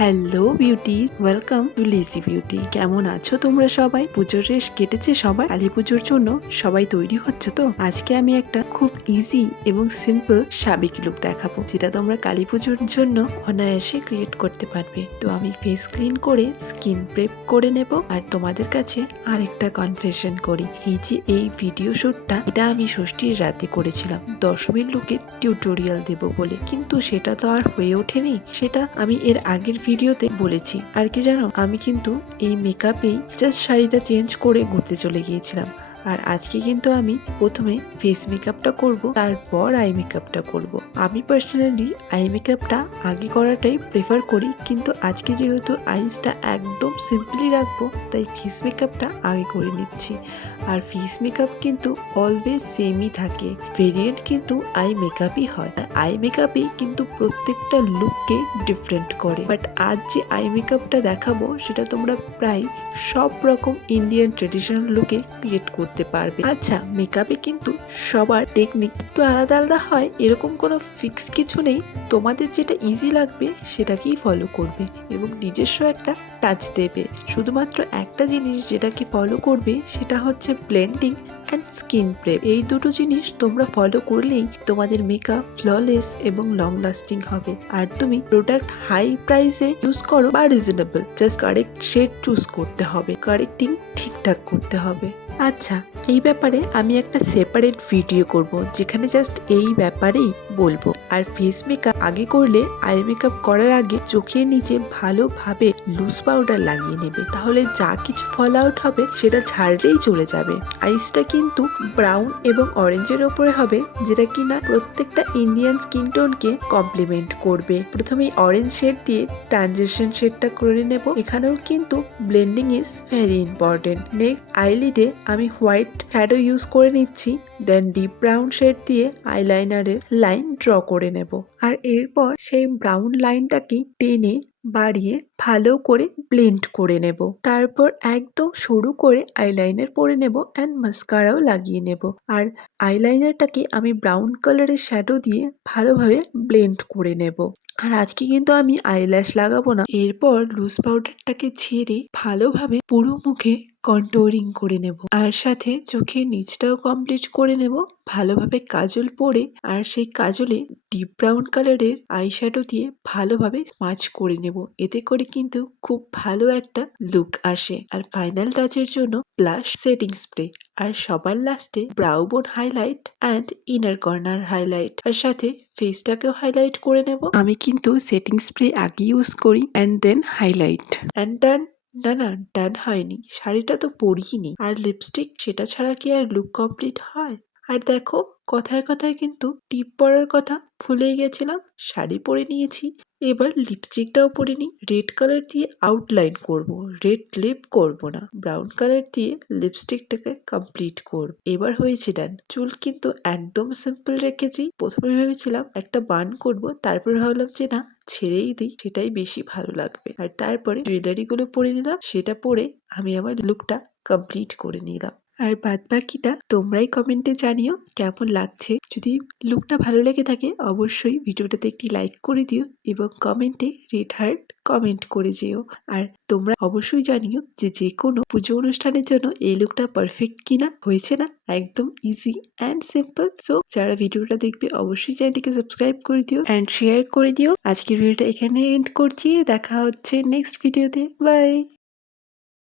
Hello beauties, welcome to lazy beauty. কেমন আছো তোমরা সবাই? পুজোর রেশ কেটেছে সবার? কালী পুজোর জন্য সবাই তৈরি হচ্ছে তো? আজকে আমি একটা খুব ইজি এবং সিম্পল সাবেকি লুক দেখাবো, যেটা তোমরা কালী পুজোর জন্য অনায়াসে ক্রিয়েট করতে পারবে। তো আমি ফেস ক্লিন করে স্কিন প্রেপ করে নেব। আর তোমাদের কাছে আরেকটা কনফেশন করি, এই ভিডিও শুটটা এটা আমি ষষ্ঠীর রাতে করেছিলাম দশমীর লুকের টিউটোরিয়াল দেব বলে, কিন্তু সেটা তো আর হয়ে ওঠেনি। সেটা আমি এর আগের ভিডিওতে বলেছি। আর কি জানো, আমি কিন্তু এই মেকআপেই জাস্ট শাড়িটা চেঞ্জ করে ঘুরতে চলে গিয়েছিলাম। আর আজকে কিন্তু আমি প্রথমে ফেস মেকআপটা করব, তারপর আই মেকআপটা করব। আমি পার্সোনালি আই মেকআপটা আগে করাটাই প্রেফার করি, কিন্তু আজকে যেহেতু আইসটা একদম সিম্পলি রাখবো, তাই ফেস মেকআপটা আগে করে নিচ্ছি। আর ফেস মেকআপ কিন্তু অলওয়েজ সেমই থাকে, ভেরিয়েন্ট কিন্তু আই মেকআপই হয়। আই মেকআপই কিন্তু প্রত্যেকটা লুককে ডিফারেন্ট করে। বাট আজ যে আই মেকআপটা দেখাবো, সেটা তোমরা প্রায় সব রকম ইন্ডিয়ান ট্রেডিশনাল লুকে ক্রিয়েট করতে পারবে। আচ্ছা, মেকআপে কিন্তু সবার টেকনিক একটু আলাদা আলাদা হয়, এরকম কোনো ফিক্স কিছু নেই। তোমাদের যেটা ইজি লাগবে সেটাকেই ফলো করবে এবং নিজস্ব একটা টাচ দেবে। শুধুমাত্র একটা জিনিস যেটাকে ফলো করবে, সেটা হচ্ছে ব্লেন্ডিং অ্যান্ড স্কিন প্রেপ। এই দুটো জিনিস তোমরা ফলো করলেই তোমাদের মেকআপ ফ্ললেস এবং লং লাস্টিং হবে। আর তুমি প্রোডাক্ট হাই প্রাইসে ইউজ করো বা reasonable, just correct shade choose করতে হবে, কারেক্টিং ঠিকঠাক করতে হবে। আচ্ছা, এই ব্যাপারে আমি একটা সেপারেট ভিডিও করব, যেখানে জাস্ট এই ব্যাপারেই বলবো। আর ফেস মেকআপ আগে করলে আই মেকআপ করার আগে চোখের নিচে ভালোভাবে লুজ পাউডার লাগিয়ে নেবে, তাহলে যা কিছু ফল আউট হবে সেটা ছাড়লেই চলে যাবে। আইসটা কিন্তু ব্রাউন এবং অরেঞ্জের ওপরে হবে, যেটা কিনা প্রত্যেকটা ইন্ডিয়ান স্কিন টোনকে কমপ্লিমেন্ট করবে। প্রথমেই অরেঞ্জ শেড দিয়ে ট্রানজিশন শেডটা করে নেব। এখানেও কিন্তু blending is very important. Next আইলিডে আমি হোয়াইট শ্যাডো ইউজ করে নিচ্ছি, দেন ডিপ ব্রাউন শেড দিয়ে আইলাইনারের লাইন ড্র করে নেব। আর এরপর সেই ব্রাউন লাইনটাকে টেনে বাড়িয়ে ভালো করে ব্লেন্ড করে নেব। তারপর একদম সরু করে আইলাইনার পরে নেব অ্যান্ড মাস্কারাও লাগিয়ে নেব। আর আইলাইনারটাকে আমি ব্রাউন কালারের শ্যাডো দিয়ে ভালোভাবে ব্লেন্ড করে নেব। আর আজকে কিন্তু আমি আইল্যাশ লাগাবো না। এরপর লুজ পাউডারটাকে ছেড়ে ভালোভাবে পুরো মুখে কন্ট্যুরিং করে নেব, আর সাথে চোখের নিচটাও কমপ্লিট করে নেব ভালোভাবে কাজল পরে। আর সেই কাজলে ডিপ ব্রাউন কালারের আইশ্যাডো দিয়ে ভালোভাবে স্মাচ করে নেব। এতে করে কিন্তু খুব ভালো একটা লুক আসে। আর ফাইনাল টাচের জন্য ব্লাশ সেটিং স্প্রে, আর সবার লাস্টে brow bone highlight and inner corner highlight, আর সাথে ফেসটাকেও হাইলাইট করে নেব। আমি কিন্তু সেটিং স্প্রে আগে ইউজ করি and then highlight and done. না, ডান হয়নি, শাড়িটা তো পরিনি। আর লিপস্টিক, সেটা ছাড়া কি আর লুক কমপ্লিট হয়? আর দেখো, কথায় কথায় কিন্তু টিপ পরার কথা ভুলেই গেছিলাম, শাড়ি পরে নিয়েছি। এবার লিপস্টিকটাও পরে নিই। রেড কালার দিয়ে আউটলাইন করব, রেড লিপ করব না, ব্রাউন কালার দিয়ে লিপস্টিকটাকে কমপ্লিট করব। এবার হয়েছে ডান। চুল কিন্তু একদম সিম্পল রেখেছি। প্রথমে ভেবেছিলাম একটা বান করব, তারপর ভাবলাম যে না, ছেড়েই দিই, সেটাই বেশি ভালো লাগবে। আর তারপরে জুয়েলারি গুলো পরে নিলাম, সেটা পরে আমি আমার লুকটা কমপ্লিট করে নিলাম। আর বাদ বাকিটা তোমরাই কমেন্টে জানিও কেমন লাগছে। যদি লুকটা ভালো লেগে থাকে, অবশ্যই ভিডিওটাতে একটি লাইক করে দিও এবং কমেন্টে রেড হার্ট কমেন্ট করে যেও। আর তোমরা অবশ্যই জানিও যে কোনো পুজো অনুষ্ঠানের জন্য এই লুকটা পারফেক্ট কিনা, হয়েছে না। একদম ইজি অ্যান্ড সিম্পল। সো যারা ভিডিওটা দেখবে, অবশ্যই চ্যানেলটিকে সাবস্ক্রাইব করে দিও অ্যান্ড শেয়ার করে দিও। আজকের ভিডিওটা এখানে এন্ড করছি, দেখা হচ্ছে নেক্সট ভিডিওতে। বাই।